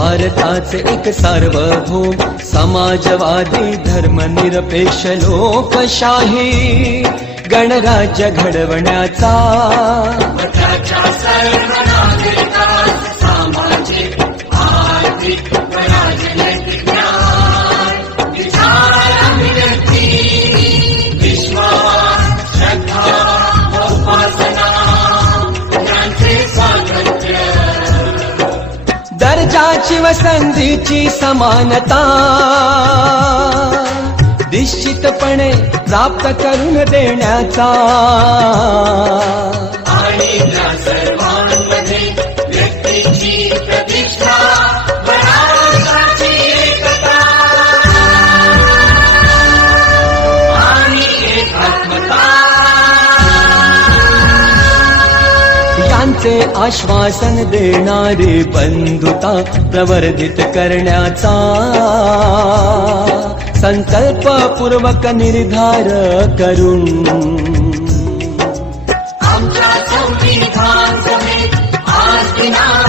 भारताचे एक सार्वभौम समाजवादी धर्मनिरपेक्ष लोकशाही गणराज्य घडवण्याचा सर्व नागरिकांस सामाजिक आर्थिक व राजनैतिक न्याय विचार अभिव्यक्ती विश्वास श्रद्धा व उपासना यांचे स्वातंत्र्य दर्जाची व संधीची समानता निश्चितपणे प्राप्त करून देण्याचा आणि त्या सर्वांमध्ये व्यक्तीची प्रतिष्ठा व राष्ट्राची एकता आणि एकात्मता यांचे आश्वासन देणारी बंधुता प्रवर्धित करण्याचा संकल्पपूर्वक निर्धार करून आमच्या संविधान सभेत आज दिनांक